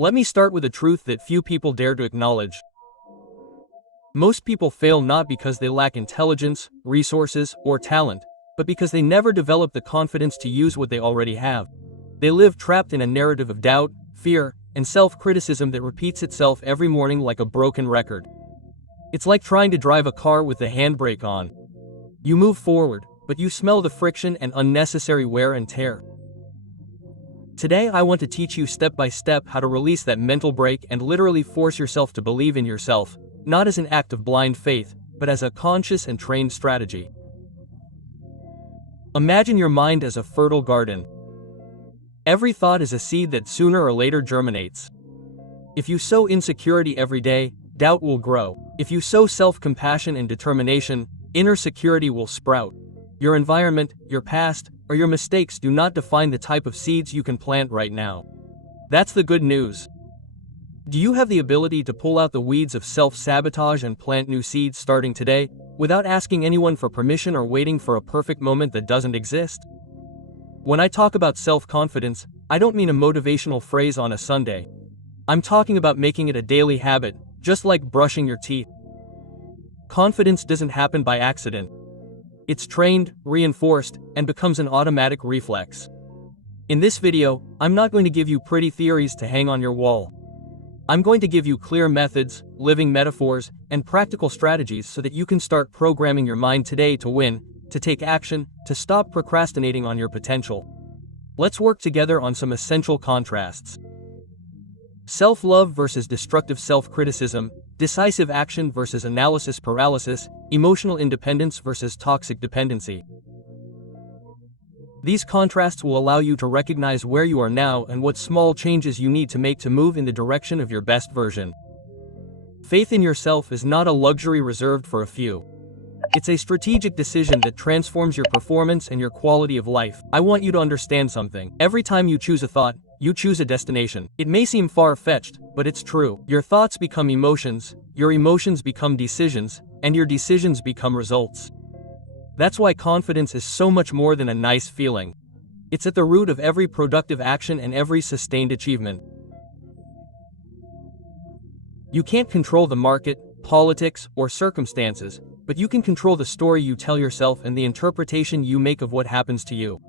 Let me start with a truth that few people dare to acknowledge. Most people fail not because they lack intelligence, resources, or talent, but because they never develop the confidence to use what they already have. They live trapped in a narrative of doubt, fear, and self-criticism that repeats itself every morning like a broken record. It's like trying to drive a car with the handbrake on. You move forward, but you smell the friction and unnecessary wear and tear. Today I want to teach you step by step how to release that mental brake and literally force yourself to believe in yourself, not as an act of blind faith, but as a conscious and trained strategy. Imagine your mind as a fertile garden. Every thought is a seed that sooner or later germinates. If you sow insecurity every day, doubt will grow. If you sow self-compassion and determination, inner security will sprout. Your environment, your past, or your mistakes do not define the type of seeds you can plant right now. That's the good news. Do you have the ability to pull out the weeds of self-sabotage and plant new seeds starting today, without asking anyone for permission or waiting for a perfect moment that doesn't exist? When I talk about self-confidence, I don't mean a motivational phrase on a Sunday. I'm talking about making it a daily habit, just like brushing your teeth. Confidence doesn't happen by accident. It's trained, reinforced, and becomes an automatic reflex. In this video, I'm not going to give you pretty theories to hang on your wall. I'm going to give you clear methods, living metaphors, and practical strategies so that you can start programming your mind today to win, to take action, to stop procrastinating on your potential. Let's work together on some essential contrasts. Self-love versus destructive self-criticism, decisive action versus analysis paralysis, emotional independence versus toxic dependency. These contrasts will allow you to recognize where you are now and what small changes you need to make to move in the direction of your best version. Faith in yourself is not a luxury reserved for a few. It's a strategic decision that transforms your performance and your quality of life. I want you to understand something. Every time you choose a thought, you choose a destination. It may seem far-fetched, but it's true. Your thoughts become emotions, your emotions become decisions, and your decisions become results. That's why confidence is so much more than a nice feeling. It's at the root of every productive action and every sustained achievement. You can't control the market, politics, or circumstances, but you can control the story you tell yourself and the interpretation you make of what happens to you.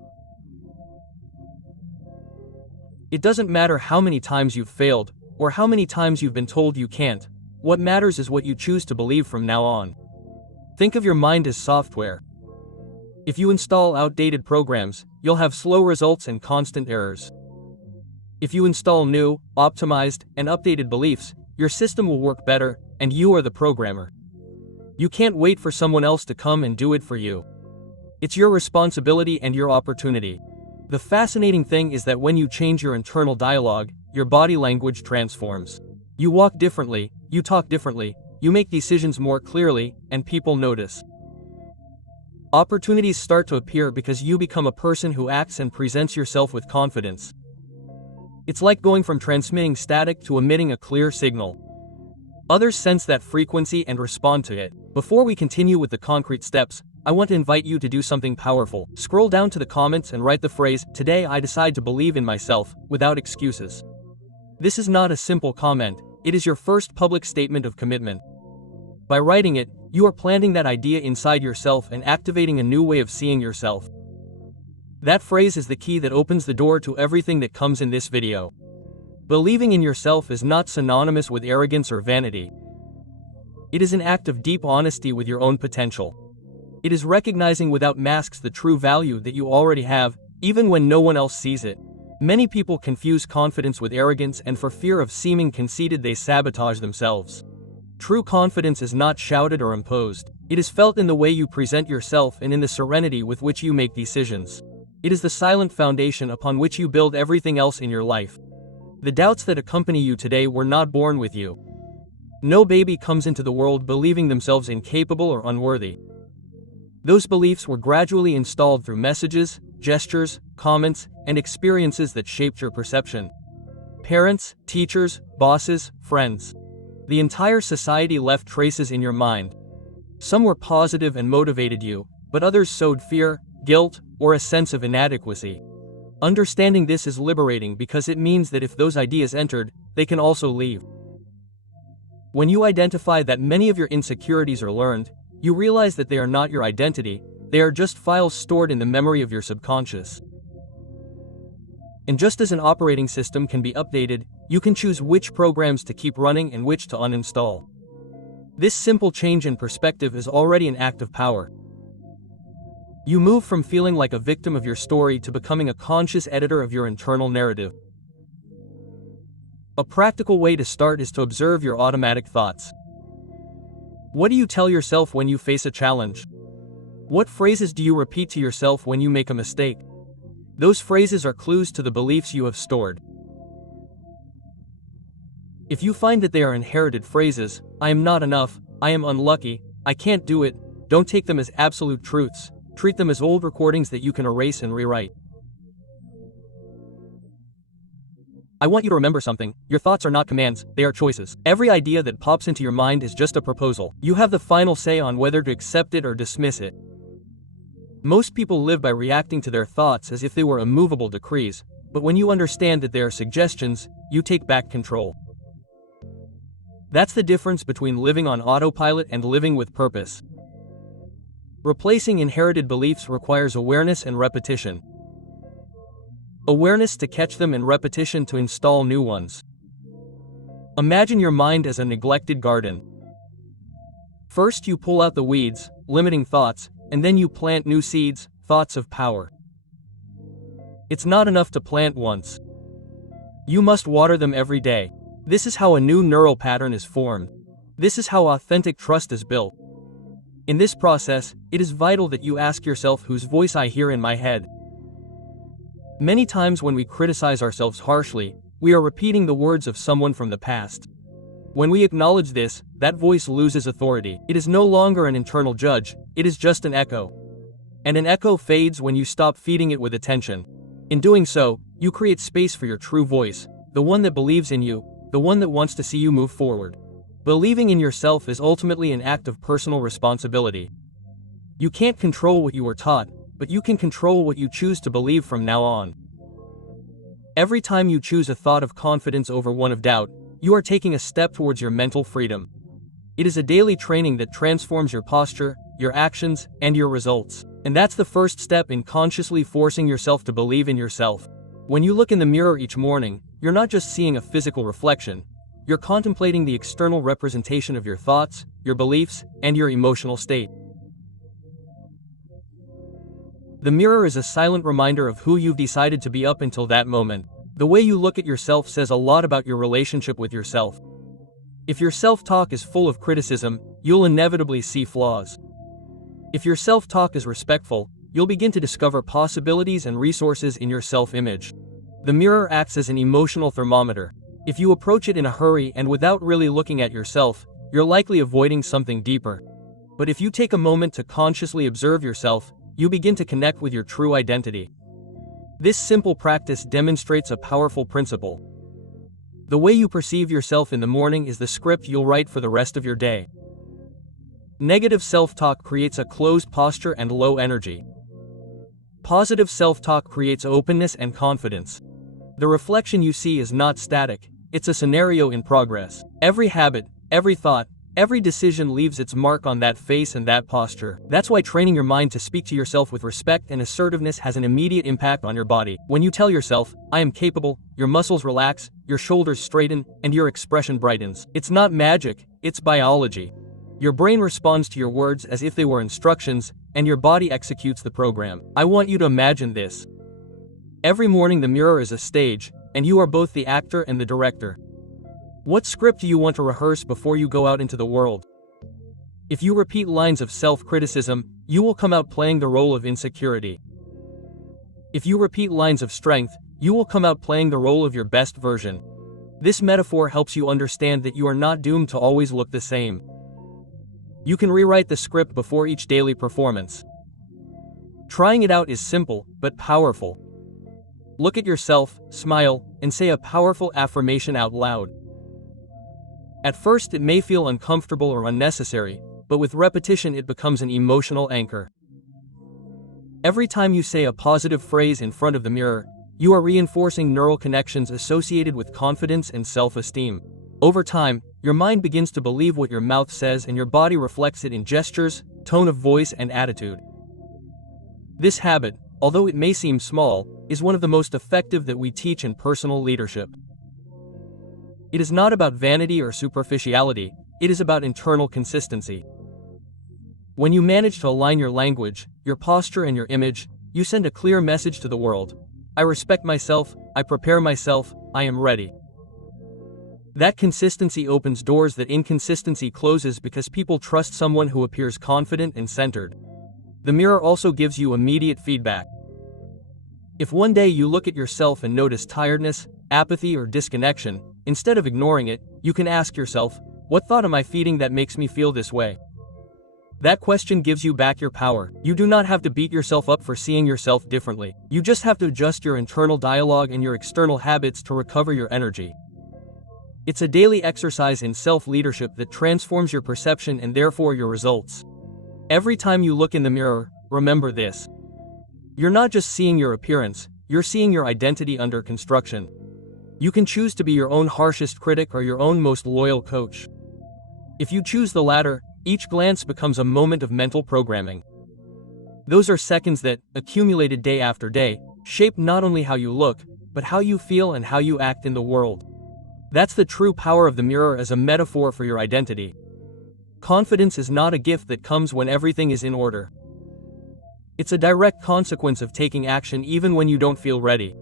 It doesn't matter how many times you've failed, or how many times you've been told you can't. What matters is what you choose to believe from now on. Think of your mind as software. If you install outdated programs, you'll have slow results and constant errors. If you install new, optimized, and updated beliefs, your system will work better, and you are the programmer. You can't wait for someone else to come and do it for you. It's your responsibility and your opportunity. The fascinating thing is that when you change your internal dialogue, your body language transforms. You walk differently, you talk differently, you make decisions more clearly, and people notice. Opportunities start to appear because you become a person who acts and presents yourself with confidence. It's like going from transmitting static to emitting a clear signal. Others sense that frequency and respond to it. Before we continue with the concrete steps, I want to invite you to do something powerful. Scroll down to the comments and write the phrase, "Today I decide to believe in myself," without excuses. This is not a simple comment, it is your first public statement of commitment. By writing it, you are planting that idea inside yourself and activating a new way of seeing yourself. That phrase is the key that opens the door to everything that comes in this video. Believing in yourself is not synonymous with arrogance or vanity. It is an act of deep honesty with your own potential. It is recognizing without masks the true value that you already have, even when no one else sees it. Many people confuse confidence with arrogance, and for fear of seeming conceited they sabotage themselves. True confidence is not shouted or imposed. It is felt in the way you present yourself and in the serenity with which you make decisions. It is the silent foundation upon which you build everything else in your life. The doubts that accompany you today were not born with you. No baby comes into the world believing themselves incapable or unworthy. Those beliefs were gradually installed through messages, gestures, comments, and experiences that shaped your perception. Parents, teachers, bosses, friends. The entire society left traces in your mind. Some were positive and motivated you, but others sowed fear, guilt, or a sense of inadequacy. Understanding this is liberating because it means that if those ideas entered, they can also leave. When you identify that many of your insecurities are learned, you realize that they are not your identity, they are just files stored in the memory of your subconscious. And just as an operating system can be updated, you can choose which programs to keep running and which to uninstall. This simple change in perspective is already an act of power. You move from feeling like a victim of your story to becoming a conscious editor of your internal narrative. A practical way to start is to observe your automatic thoughts. What do you tell yourself when you face a challenge? What phrases do you repeat to yourself when you make a mistake? Those phrases are clues to the beliefs you have stored. If you find that they are inherited phrases, I am not enough, I am unlucky, I can't do it, don't take them as absolute truths, treat them as old recordings that you can erase and rewrite. I want you to remember something, your thoughts are not commands, they are choices. Every idea that pops into your mind is just a proposal. You have the final say on whether to accept it or dismiss it. Most people live by reacting to their thoughts as if they were immovable decrees, but when you understand that they are suggestions, you take back control. That's the difference between living on autopilot and living with purpose. Replacing inherited beliefs requires awareness and repetition. Awareness to catch them and repetition to install new ones. Imagine your mind as a neglected garden. First you pull out the weeds, limiting thoughts, and then you plant new seeds, thoughts of power. It's not enough to plant once. You must water them every day. This is how a new neural pattern is formed. This is how authentic trust is built. In this process, it is vital that you ask yourself whose voice I hear in my head. Many times when we criticize ourselves harshly, we are repeating the words of someone from the past. When we acknowledge this, that voice loses authority. It is no longer an internal judge, it is just an echo. And an echo fades when you stop feeding it with attention. In doing so, you create space for your true voice, the one that believes in you, the one that wants to see you move forward. Believing in yourself is ultimately an act of personal responsibility. You can't control what you were taught, but you can control what you choose to believe from now on. Every time you choose a thought of confidence over one of doubt, you are taking a step towards your mental freedom. It is a daily training that transforms your posture, your actions, and your results. And that's the first step in consciously forcing yourself to believe in yourself. When you look in the mirror each morning, you're not just seeing a physical reflection, you're contemplating the external representation of your thoughts, your beliefs, and your emotional state. The mirror is a silent reminder of who you've decided to be up until that moment. The way you look at yourself says a lot about your relationship with yourself. If your self-talk is full of criticism, you'll inevitably see flaws. If your self-talk is respectful, you'll begin to discover possibilities and resources in your self-image. The mirror acts as an emotional thermometer. If you approach it in a hurry and without really looking at yourself, you're likely avoiding something deeper. But if you take a moment to consciously observe yourself, you begin to connect with your true identity. This simple practice demonstrates a powerful principle. The way you perceive yourself in the morning is the script you'll write for the rest of your day. Negative self-talk creates a closed posture and low energy. Positive self-talk creates openness and confidence. The reflection you see is not static, it's a scenario in progress. Every habit, every thought, every decision leaves its mark on that face and that posture. That's why training your mind to speak to yourself with respect and assertiveness has an immediate impact on your body. When you tell yourself, I am capable, your muscles relax, your shoulders straighten, and your expression brightens. It's not magic, it's biology. Your brain responds to your words as if they were instructions, and your body executes the program. I want you to imagine this. Every morning the mirror is a stage, and you are both the actor and the director. What script do you want to rehearse before you go out into the world? If you repeat lines of self-criticism, you will come out playing the role of insecurity. If you repeat lines of strength, you will come out playing the role of your best version. This metaphor helps you understand that you are not doomed to always look the same. You can rewrite the script before each daily performance. Trying it out is simple, but powerful. Look at yourself, smile, and say a powerful affirmation out loud. At first it may feel uncomfortable or unnecessary, but with repetition it becomes an emotional anchor. Every time you say a positive phrase in front of the mirror, you are reinforcing neural connections associated with confidence and self-esteem. Over time, your mind begins to believe what your mouth says and your body reflects it in gestures, tone of voice, and attitude. This habit, although it may seem small, is one of the most effective that we teach in personal leadership. It is not about vanity or superficiality, it is about internal consistency. When you manage to align your language, your posture, and your image, you send a clear message to the world. I respect myself, I prepare myself, I am ready. That consistency opens doors that inconsistency closes because people trust someone who appears confident and centered. The mirror also gives you immediate feedback. If one day you look at yourself and notice tiredness, apathy, or disconnection, instead of ignoring it, you can ask yourself, what thought am I feeding that makes me feel this way? That question gives you back your power. You do not have to beat yourself up for seeing yourself differently. You just have to adjust your internal dialogue and your external habits to recover your energy. It's a daily exercise in self-leadership that transforms your perception and therefore your results. Every time you look in the mirror, remember this. You're not just seeing your appearance, you're seeing your identity under construction. You can choose to be your own harshest critic or your own most loyal coach. If you choose the latter, each glance becomes a moment of mental programming. Those are seconds that, accumulated day after day, shape not only how you look, but how you feel and how you act in the world. That's the true power of the mirror as a metaphor for your identity. Confidence is not a gift that comes when everything is in order. It's a direct consequence of taking action even when you don't feel ready.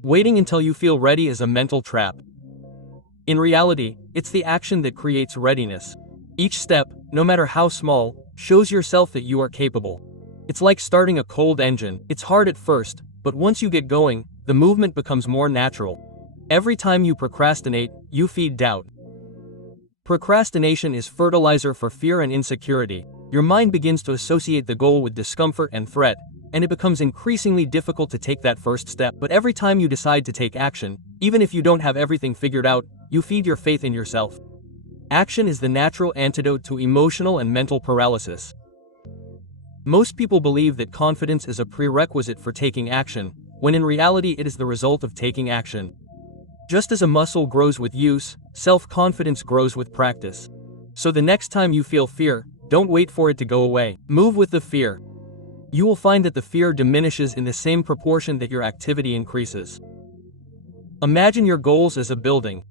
Waiting until you feel ready is a mental trap. In reality, it's the action that creates readiness. Each step, no matter how small, shows yourself that you are capable. It's like starting a cold engine. It's hard at first, but once you get going, the movement becomes more natural. Every time you procrastinate, you feed doubt. Procrastination is fertilizer for fear and insecurity. Your mind begins to associate the goal with discomfort and threat, and it becomes increasingly difficult to take that first step. But every time you decide to take action, even if you don't have everything figured out, you feed your faith in yourself. Action is the natural antidote to emotional and mental paralysis. Most people believe that confidence is a prerequisite for taking action, when in reality it is the result of taking action. Just as a muscle grows with use, self-confidence grows with practice. So the next time you feel fear, don't wait for it to go away. Move with the fear. You will find that the fear diminishes in the same proportion that your activity increases. Imagine your goals as a building.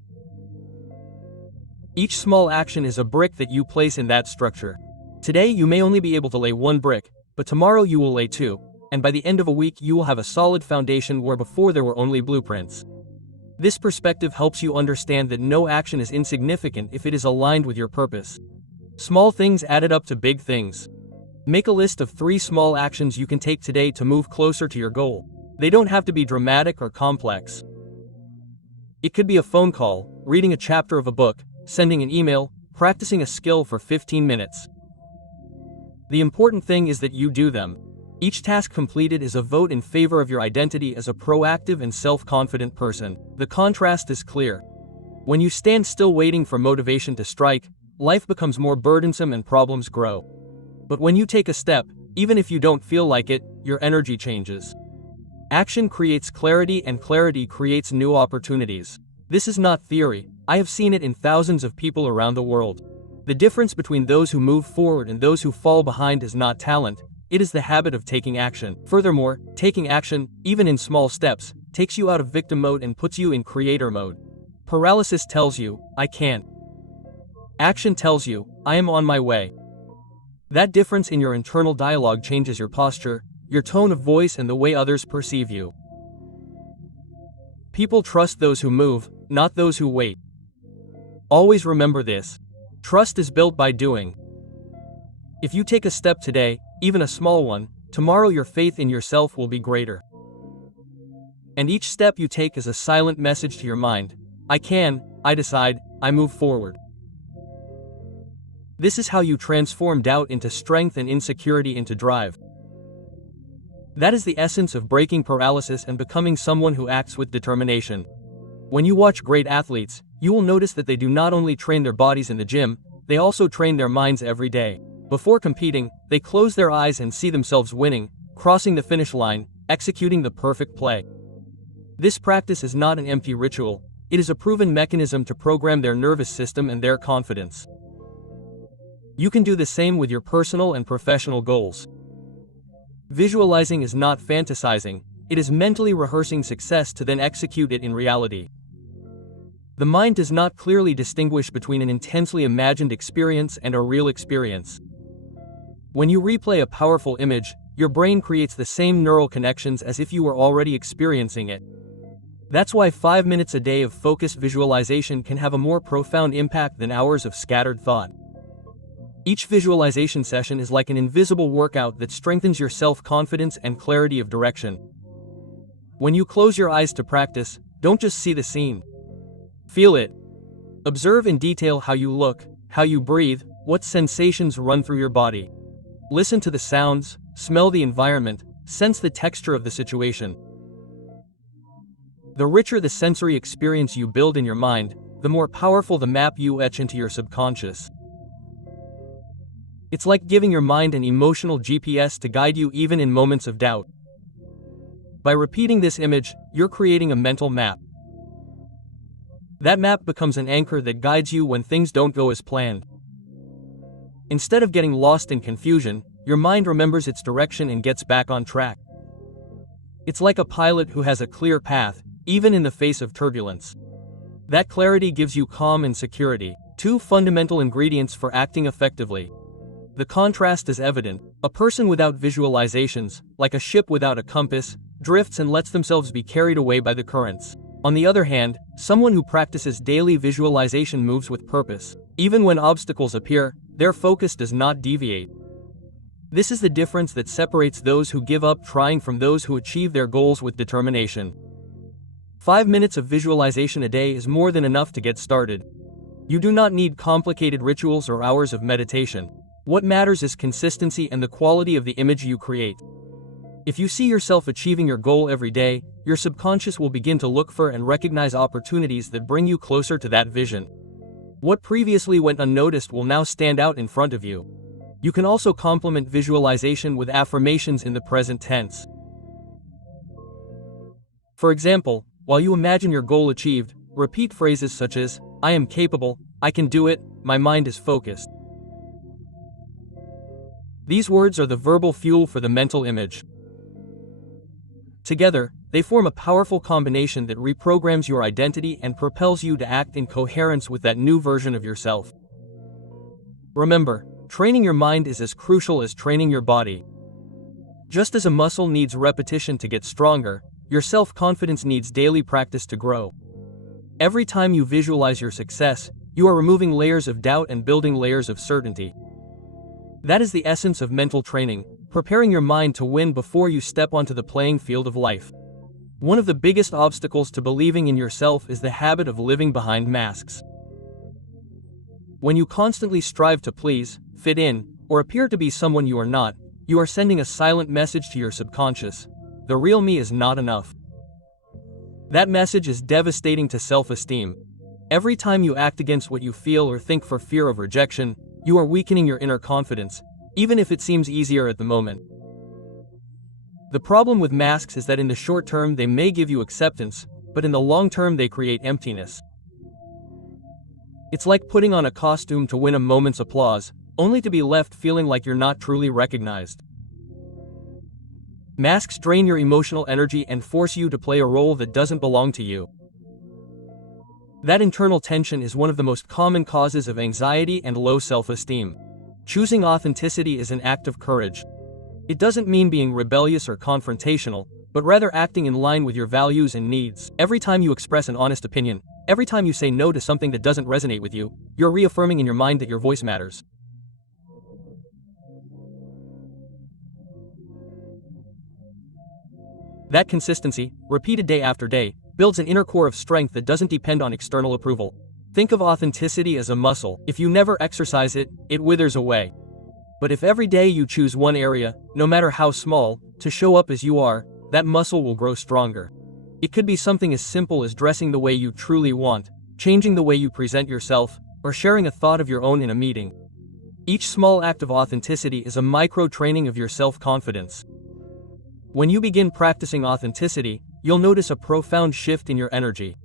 Each small action is a brick that you place in that structure. Today you may only be able to lay one brick, but tomorrow you will lay two, and by the end of a week you will have a solid foundation where before there were only blueprints. This perspective helps you understand that no action is insignificant if it is aligned with your purpose. Small things added up to big things. Make a list of 3 small actions you can take today to move closer to your goal. They don't have to be dramatic or complex. It could be a phone call, reading a chapter of a book, sending an email, practicing a skill for 15 minutes. The important thing is that you do them. Each task completed is a vote in favor of your identity as a proactive and self-confident person. The contrast is clear. When you stand still waiting for motivation to strike, life becomes more burdensome and problems grow. But when you take a step, even if you don't feel like it, your energy changes. Action creates clarity and clarity creates new opportunities. This is not theory, I have seen it in thousands of people around the world. The difference between those who move forward and those who fall behind is not talent, it is the habit of taking action. Furthermore, taking action, even in small steps, takes you out of victim mode and puts you in creator mode. Paralysis tells you, I can't. Action tells you, I am on my way. That difference in your internal dialogue changes your posture, your tone of voice, and the way others perceive you. People trust those who move, not those who wait. Always remember this. Trust is built by doing. If you take a step today, even a small one, tomorrow your faith in yourself will be greater. And each step you take is a silent message to your mind. I can, I decide, I move forward. This is how you transform doubt into strength and insecurity into drive. That is the essence of breaking paralysis and becoming someone who acts with determination. When you watch great athletes, you will notice that they do not only train their bodies in the gym, they also train their minds every day. Before competing, they close their eyes and see themselves winning, crossing the finish line, executing the perfect play. This practice is not an empty ritual, it is a proven mechanism to program their nervous system and their confidence. You can do the same with your personal and professional goals. Visualizing is not fantasizing, it is mentally rehearsing success to then execute it in reality. The mind does not clearly distinguish between an intensely imagined experience and a real experience. When you replay a powerful image, your brain creates the same neural connections as if you were already experiencing it. That's why 5 minutes a day of focused visualization can have a more profound impact than hours of scattered thought. Each visualization session is like an invisible workout that strengthens your self-confidence and clarity of direction. When you close your eyes to practice, don't just see the scene. Feel it. Observe in detail how you look, how you breathe, what sensations run through your body. Listen to the sounds, smell the environment, sense the texture of the situation. The richer the sensory experience you build in your mind, the more powerful the map you etch into your subconscious. It's like giving your mind an emotional GPS to guide you even in moments of doubt. By repeating this image, you're creating a mental map. That map becomes an anchor that guides you when things don't go as planned. Instead of getting lost in confusion, your mind remembers its direction and gets back on track. It's like a pilot who has a clear path, even in the face of turbulence. That clarity gives you calm and security, two fundamental ingredients for acting effectively. The contrast is evident. A person without visualizations, like a ship without a compass, drifts and lets themselves be carried away by the currents. On the other hand, someone who practices daily visualization moves with purpose. Even when obstacles appear, their focus does not deviate. This is the difference that separates those who give up trying from those who achieve their goals with determination. 5 minutes of visualization a day is more than enough to get started. You do not need complicated rituals or hours of meditation. What matters is consistency and the quality of the image you create. If you see yourself achieving your goal every day, your subconscious will begin to look for and recognize opportunities that bring you closer to that vision. What previously went unnoticed will now stand out in front of you. You can also complement visualization with affirmations in the present tense. For example, while you imagine your goal achieved, repeat phrases such as, "I am capable," "I can do it," "My mind is focused." These words are the verbal fuel for the mental image. Together, they form a powerful combination that reprograms your identity and propels you to act in coherence with that new version of yourself. Remember, training your mind is as crucial as training your body. Just as a muscle needs repetition to get stronger, your self-confidence needs daily practice to grow. Every time you visualize your success, you are removing layers of doubt and building layers of certainty. That is the essence of mental training, preparing your mind to win before you step onto the playing field of life. One of the biggest obstacles to believing in yourself is the habit of living behind masks. When you constantly strive to please, fit in, or appear to be someone you are not, you are sending a silent message to your subconscious. The real me is not enough. That message is devastating to self-esteem. Every time you act against what you feel or think for fear of rejection, you are weakening your inner confidence, even if it seems easier at the moment. The problem with masks is that in the short term they may give you acceptance, but in the long term they create emptiness. It's like putting on a costume to win a moment's applause, only to be left feeling like you're not truly recognized. Masks drain your emotional energy and force you to play a role that doesn't belong to you. That internal tension is one of the most common causes of anxiety and low self-esteem. Choosing authenticity is an act of courage. It doesn't mean being rebellious or confrontational, but rather acting in line with your values and needs. Every time you express an honest opinion, every time you say no to something that doesn't resonate with you, you're reaffirming in your mind that your voice matters. That consistency, repeated day after day, builds an inner core of strength that doesn't depend on external approval. Think of authenticity as a muscle. If you never exercise it, it withers away. But if every day you choose one area, no matter how small, to show up as you are, that muscle will grow stronger. It could be something as simple as dressing the way you truly want, changing the way you present yourself, or sharing a thought of your own in a meeting. Each small act of authenticity is a micro-training of your self-confidence. When you begin practicing authenticity, you'll notice a profound shift in your energy.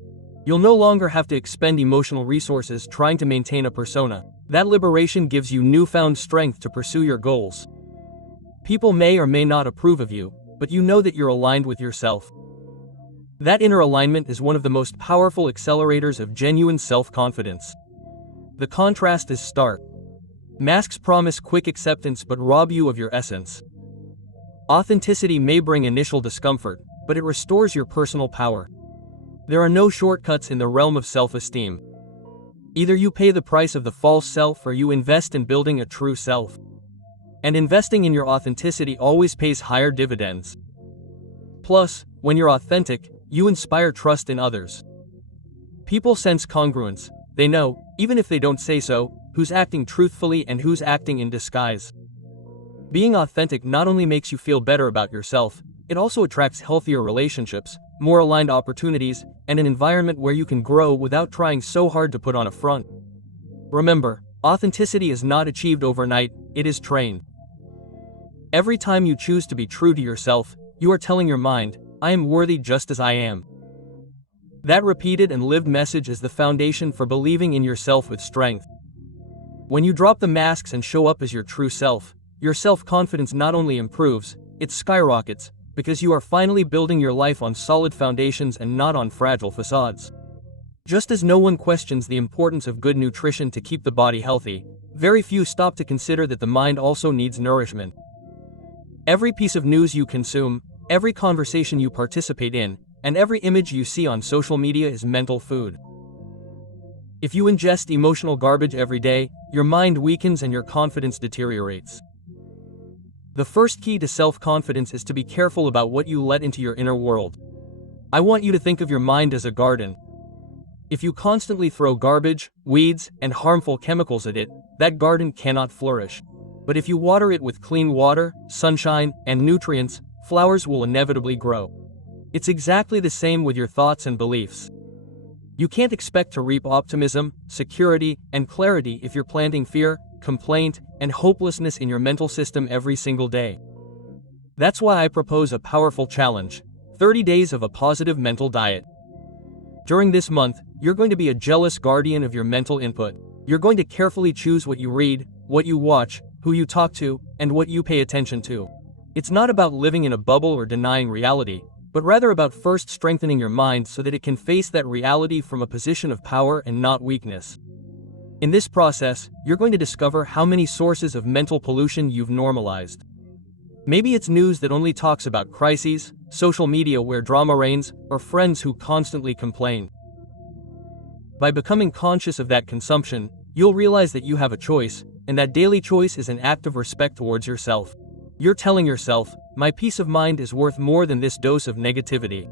You'll no longer have to expend emotional resources trying to maintain a persona. That liberation gives you newfound strength to pursue your goals. People may or may not approve of you, but you know that you're aligned with yourself. That inner alignment is one of the most powerful accelerators of genuine self-confidence. The contrast is stark. Masks promise quick acceptance but rob you of your essence. Authenticity may bring initial discomfort, but it restores your personal power. There are no shortcuts in the realm of self-esteem. Either you pay the price of the false self or you invest in building a true self. And investing in your authenticity always pays higher dividends. Plus, when you're authentic, you inspire trust in others. People sense congruence. They know, even if they don't say so, who's acting truthfully and who's acting in disguise. Being authentic not only makes you feel better about yourself, it also attracts healthier relationships, more aligned opportunities, and an environment where you can grow without trying so hard to put on a front. Remember, authenticity is not achieved overnight, it is trained. Every time you choose to be true to yourself, you are telling your mind, I am worthy just as I am. That repeated and lived message is the foundation for believing in yourself with strength. When you drop the masks and show up as your true self, your self-confidence not only improves, it skyrockets, because you are finally building your life on solid foundations and not on fragile facades. Just as no one questions the importance of good nutrition to keep the body healthy, very few stop to consider that the mind also needs nourishment. Every piece of news you consume, every conversation you participate in, and every image you see on social media is mental food. If you ingest emotional garbage every day, your mind weakens and your confidence deteriorates. The first key to self-confidence is to be careful about what you let into your inner world. I want you to think of your mind as a garden. If you constantly throw garbage, weeds, and harmful chemicals at it, that garden cannot flourish. But if you water it with clean water, sunshine, and nutrients, flowers will inevitably grow. It's exactly the same with your thoughts and beliefs. You can't expect to reap optimism, security, and clarity if you're planting fear, complaint, and hopelessness in your mental system every single day. That's why I propose a powerful challenge: 30 days of a positive mental diet. During this month, you're going to be a jealous guardian of your mental input. You're going to carefully choose what you read, what you watch, who you talk to, and what you pay attention to. It's not about living in a bubble or denying reality, but rather about first strengthening your mind so that it can face that reality from a position of power and not weakness. In this process, you're going to discover how many sources of mental pollution you've normalized. Maybe it's news that only talks about crises, social media where drama reigns, or friends who constantly complain. By becoming conscious of that consumption, you'll realize that you have a choice, and that daily choice is an act of respect towards yourself. You're telling yourself, my peace of mind is worth more than this dose of negativity.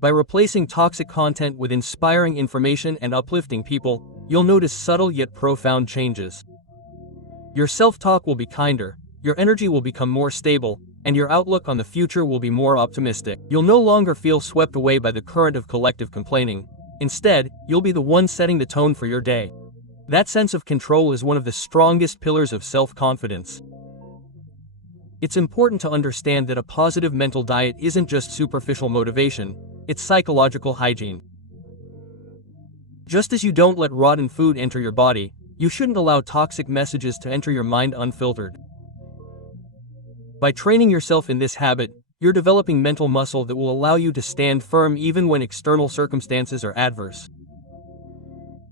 By replacing toxic content with inspiring information and uplifting people, you'll notice subtle yet profound changes. Your self-talk will be kinder, your energy will become more stable, and your outlook on the future will be more optimistic. You'll no longer feel swept away by the current of collective complaining. Instead, you'll be the one setting the tone for your day. That sense of control is one of the strongest pillars of self-confidence. It's important to understand that a positive mental diet isn't just superficial motivation, it's psychological hygiene. Just as you don't let rotten food enter your body, you shouldn't allow toxic messages to enter your mind unfiltered. By training yourself in this habit, you're developing mental muscle that will allow you to stand firm even when external circumstances are adverse.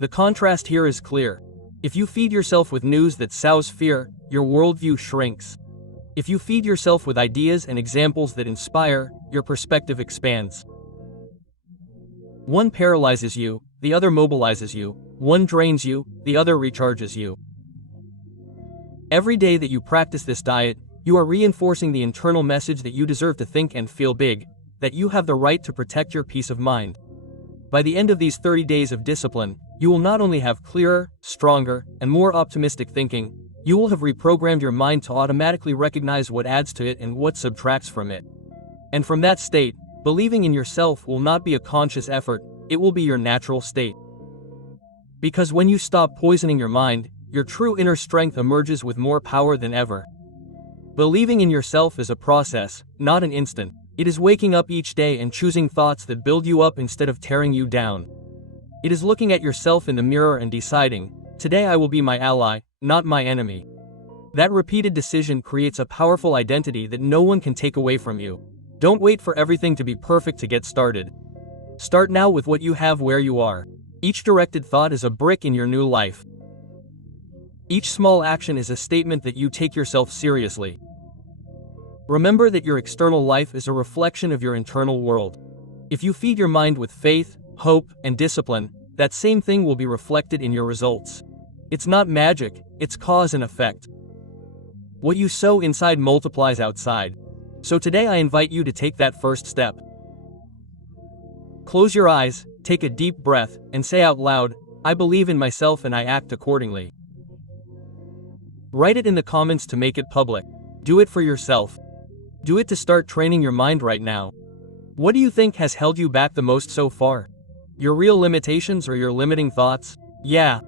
The contrast here is clear. If you feed yourself with news that sows fear, your worldview shrinks. If you feed yourself with ideas and examples that inspire, your perspective expands. One paralyzes you, the other mobilizes you. One drains you, the other recharges you. Every day that you practice this diet, you are reinforcing the internal message that you deserve to think and feel big, that you have the right to protect your peace of mind. By the end of these 30 days of discipline, you will not only have clearer, stronger, and more optimistic thinking, you will have reprogrammed your mind to automatically recognize what adds to it and what subtracts from it. And from that state, believing in yourself will not be a conscious effort, it will be your natural state. Because when you stop poisoning your mind, your true inner strength emerges with more power than ever. Believing in yourself is a process, not an instant. It is waking up each day and choosing thoughts that build you up instead of tearing you down. It is looking at yourself in the mirror and deciding, today I will be my ally, not my enemy. That repeated decision creates a powerful identity that no one can take away from you. Don't wait for everything to be perfect to get started. Start now with what you have where you are. Each directed thought is a brick in your new life. Each small action is a statement that you take yourself seriously. Remember that your external life is a reflection of your internal world. If you feed your mind with faith, hope, and discipline, that same thing will be reflected in your results. It's not magic, it's cause and effect. What you sow inside multiplies outside. So today I invite you to take that first step. Close your eyes, take a deep breath, and say out loud, I believe in myself and I act accordingly. Write it in the comments to make it public. Do it for yourself. Do it to start training your mind right now. What do you think has held you back the most so far? Your real limitations or your limiting thoughts? Yeah,